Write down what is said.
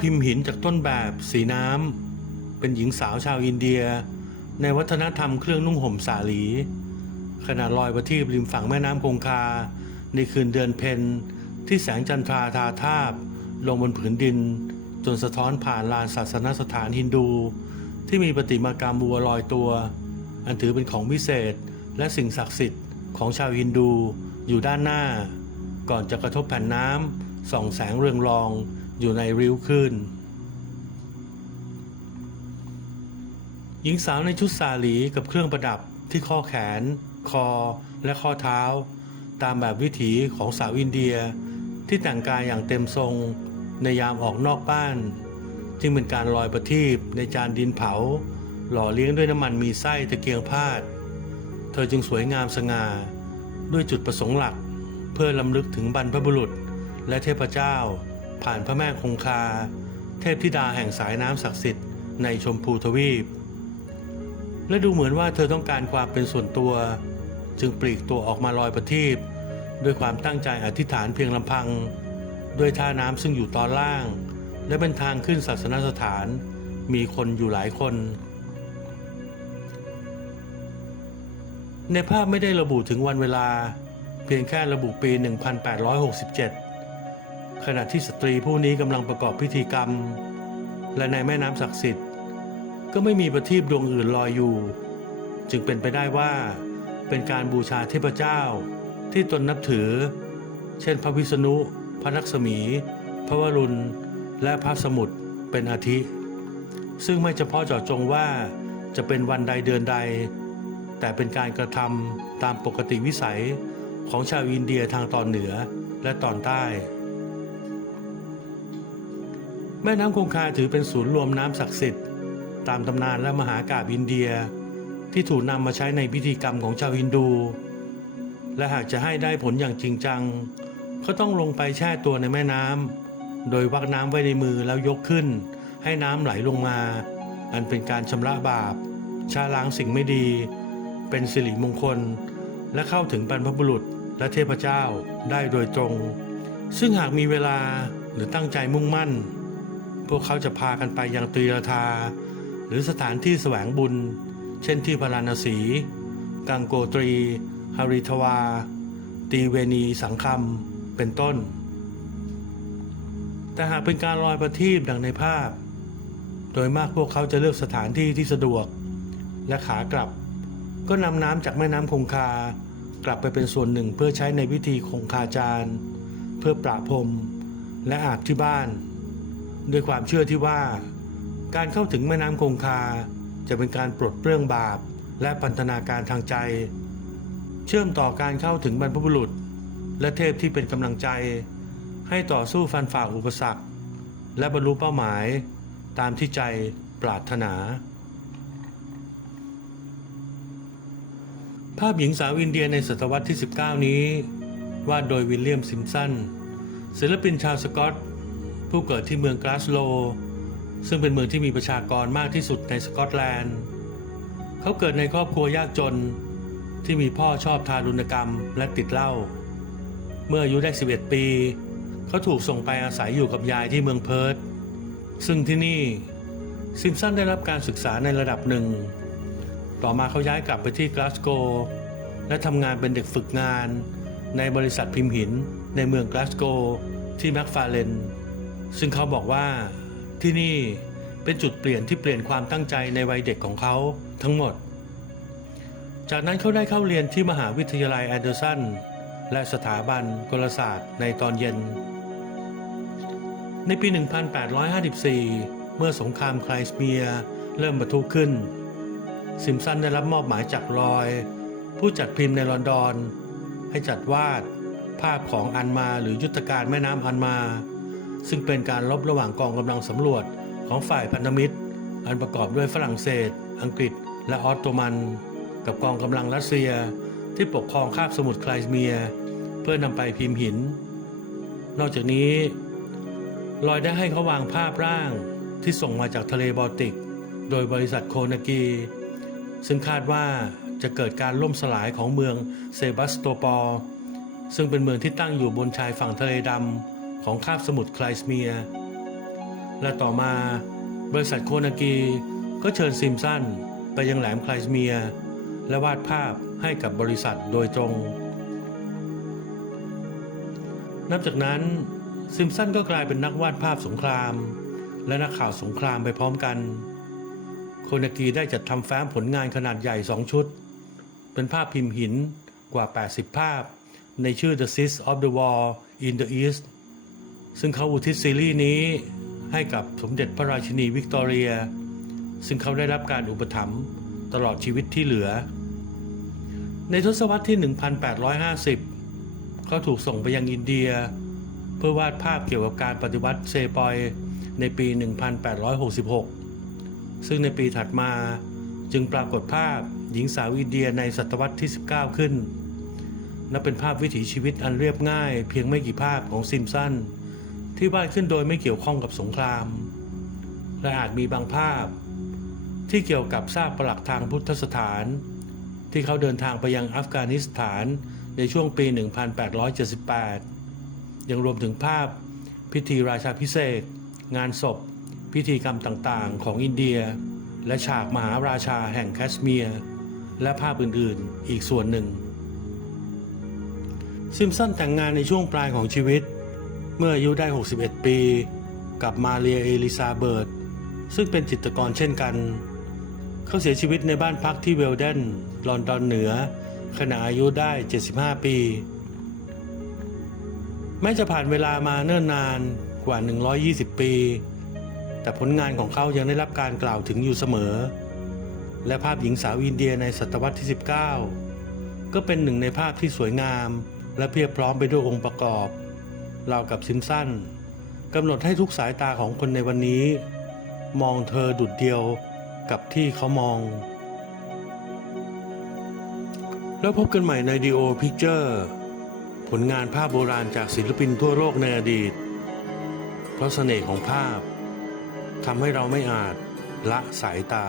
พิมพ์หินจากต้นแบบสีน้ำ เป็นหญิงสาวชาวอินเดีย ในวัฒนธรรมเครื่องนุ่งห่มสาลี ขณะลอยประทีปริมฝั่งแม่น้ำคงคา ในคืนเดือนเพ็ญที่แสงจันทราทาทาบ ลงบนผืนดิน จนสะท้อนผ่านลานศาสนสถานฮินดู ที่มีประติมากรรมวัวลอยตัว อันถือเป็นของพิเศษและสิ่งศักดิ์สิทธิ์ของชาวฮินดูอยู่ด้านหน้า ก่อนจะกระทบแผ่นน้ำส่องแสงเรืองรอง อยู่ในริ้วขึ้น หญิงสาวในชุดสาลีกับเครื่องประดับที่ข้อแขน คอและข้อเท้า ตามแบบวิถีของสาวอินเดียที่แต่งกายอย่างเต็มทรงในยามออกนอกบ้าน จึงเป็นการลอยประทีปในจานดินเผา หล่อเลี้ยงด้วยน้ำมันมีไส้ตะเกียงพาด เธอจึงสวยงามสง่าด้วยจุดประสงค์หลัก เพื่อลำลึกถึงบรรพบุรุษและเทพเจ้า ผ่านพระแม่คงคา เทพธิดาแห่งสายน้ำศักดิ์สิทธิ์ในชมพูทวีป และดูเหมือนว่าเธอต้องการความเป็นส่วนตัว จึงปลีกตัวออกมาลอยประทีปด้วยความตั้งใจอธิษฐานเพียงลำพัง ด้วยท่าน้ำซึ่งอยู่ตอนล่าง และเป็นทางขึ้นศาสนสถาน มีคนอยู่หลายคน ในภาพไม่ได้ระบุถึงวันเวลา เพียงแค่ระบุปี 1867 ขณะที่สตรีผู้นี้กำลังประกอบพิธีกรรม และในแม่น้ำศักดิ์สิทธิ์ ก็ไม่มีประทีปดวงอื่นลอยอยู่ จึงเป็นไปได้ว่า เป็นการบูชาเทพเจ้า ที่ตนนับถือ เช่น พระวิษณุ พระลักษมี พระวรุณ และพระสมุทรเป็นอาทิ ซึ่งไม่เฉพาะเจาะจงว่าจะเป็นวันใดเดือนใด แต่เป็นการกระทำตามปกติวิสัยของชาวอินเดียทางตอนเหนือและตอนใต้ แม่น้ำคงคาถือเป็นศูนย์รวมน้ำศักดิ์สิทธิ์ ตามตำนานและมหากาบอินเดีย ที่ถูกนำมาใช้ในพิธีกรรมของชาวฮินดู และหากจะให้ได้ผลอย่างจริงจัง ก็ต้องลงไปแช่ตัวในแม่น้ำโดยวักน้ำไว้ในมือแล้วยกขึ้น ให้น้ำไหลลงมา อันเป็นการชำระบาปชาล้างสิ่งไม่ดี เป็นสิริมงคล และเข้าถึงบรรพบุรุษและเทพเจ้าได้โดยตรง ซึ่งหากมีเวลาหรือตั้งใจมุ่งมั่น พวกเขาจะพากันไปยังตีราธา หรือสถานที่แสวงบุญ เช่นที่พาราณสี กังโกตรีฮาริทวา ตีเวณีสังคมเป็นต้น แต่หากเป็นการลอยประทีปดังในภาพ โดยมากพวกเขาจะเลือกสถานที่ที่สะดวก และขากลับ ก็นำน้ำจากแม่น้ำคงคากลับไปเป็นส่วนหนึ่งเพื่อใช้ในพิธีคงคาจารย์ เพื่อประพรมและอาบที่บ้าน ด้วยความเชื่อที่ว่า การเข้าถึงแม่น้ำคงคา จะเป็นการปลดเปลื้องบาป และพันธนาการทางใจ เชื่อมต่อการเข้าถึงบรรพบุรุษ และเทพที่เป็นกำลังใจ ให้ต่อสู้ฟันฝ่าอุปสรรค และบรรลุเป้าหมาย ตามที่ใจปรารถนา ภาพหญิงสาวอินเดียในศตวรรษที่ 19 นี้ วาดโดยวิลเลียมซิมสันศิลปินชาวสกอต ผู้เกิดที่เมืองกลาสโลว์ซึ่งเป็นเมืองที่มีประชากรมากที่สุดในสกอตแลนด์ เขาเกิดในครอบครัวยากจนที่มีพ่อชอบทารุณกรรมและติดเหล้า เมื่ออายุได้ 11 ปี เขาถูกส่งไปอาศัยอยู่กับยายที่เมืองเพิร์ธซึ่งที่นี่ซิมสันได้รับการศึกษาในระดับหนึ่ง ต่อมาเขาย้ายกลับไปที่กลาสโกว์และทำงานเป็นเด็กฝึกงานในบริษัทพิมพ์หินในเมืองกลาสโกว์ที่แมคฟาเลน ซึ่งเขาบอกว่าที่นี่เป็นจุดเปลี่ยนที่เปลี่ยนความตั้งใจในวัยเด็กของเขาทั้งหมด จากนั้นเขาได้เข้าเรียนที่มหาวิทยาลัยแอนเดอร์สันและสถาบันกลศาสตร์ในตอนเย็น ในปี 1854 เมื่อสงครามไคลสเมียเริ่มบรทุขึ้น ซิมสันได้รับมอบหมายจากลอย ผู้จัดพิมพ์ในลอนดอน ให้จัดวาดภาพของอันมาหรือยุทธการแม่น้ำอันมา ซึ่งเป็นการลบระหว่างกองกำลังสำรวจของฝ่ายพันธมิตร อันประกอบด้วยฝรั่งเศส อังกฤษ และออตโตมัน กับกองกำลังรัสเซียที่ปกครองคาบสมุทรไคลเมีย เพื่อนำไปพิมพ์หิน นอกจากนี้ลอยได้ให้เขาวางภาพร่างที่ส่งมาจากทะเลบอลติก โดยบริษัทโคนากี ซึ่งคาดว่าจะเกิดการล่มสลายของเมืองเซบัสโตปอลซึ่งเป็นเมืองที่ตั้งอยู่บนชายฝั่งทะเลดำ ของคาบสมุทรไคลสเมีย และต่อมาบริษัทโคนากีก็เชิญซิมสันไปยังแหลมไคลสเมีย และวาดภาพให้กับบริษัทโดยตรง นับจากนั้นซิมสันก็กลายเป็นนักวาดภาพสงคราม และนักข่าวสงครามไปพร้อมกัน โคนากีได้จัดทำแฟ้มผลงานขนาดใหญ่2ชุด เป็นภาพพิมพ์หินกว่า 80 ภาพ ในชื่อ The Six of the War in the East ซึ่งเขาอุทิศซีรีส์นี้ให้กับสมเด็จพระราชินีวิกตอเรีย ซึ่งเขาได้รับการอุปถัมภ์ตลอดชีวิตที่เหลือ ในทศวรรษที่ 1850 เขาถูกส่งไปยังอินเดีย เพื่อวาดภาพเกี่ยวกับการปฏิวัติเซปอยในปี 1866 ซึ่งในปีถัดมาจึงปรากฏภาพหญิงสาวอินเดียในศตวรรษที่ 19 ขึ้น นับเป็นภาพวิถีชีวิตอันเรียบง่ายเพียงไม่กี่ภาพของซิมสัน ที่วาดขึ้นโดยไม่เกี่ยวข้องกับสงคราม และอาจมีบางภาพ ที่เกี่ยวกับซากปรักทางพุทธสถาน ที่เขาเดินทางไปยังอัฟกานิสถานในช่วงปี 1878 ยังรวมถึงภาพ พิธีราชาพิเศษ งานศพ พิธีกรรมต่างๆ ของอินเดีย และฉากมหาราชาแห่งแคชเมียร์ และภาพอื่นๆ อีกส่วนหนึ่ง ซิมสันแต่งงานในช่วงปลายของชีวิต เมื่ออายุได้ 61 ปี กับมาเรียเอลิซาเบิร์ตซึ่งเป็นจิตรกรเช่นกัน เขาเสียชีวิตในบ้านพักที่เวลเดน ลอนดอนเหนือ ขณะอายุได้ 75 ปี แม้จะผ่านเวลามาเนิ่นนานกว่า 120 ปี แต่ผลงานของเขายังได้รับการกล่าวถึงอยู่เสมอ และภาพหญิงสาวอินเดียในศตวรรษที่ 19 ก็เป็นหนึ่งในภาพที่สวยงาม และเพียบพร้อมไปด้วยองค์ประกอบ เรากับซิมสันกำหนดให้ทุกสายตาของคนในวันนี้ มองเธอดุดเดียวกับที่เขามอง แล้วพบกันใหม่ในดีโอพิกเจอร์ผลงานภาพโบราณจากศิลปินทั่วโลกในอดีต เพราะเสน่ห์ของภาพทำให้เราไม่อาจละสายตา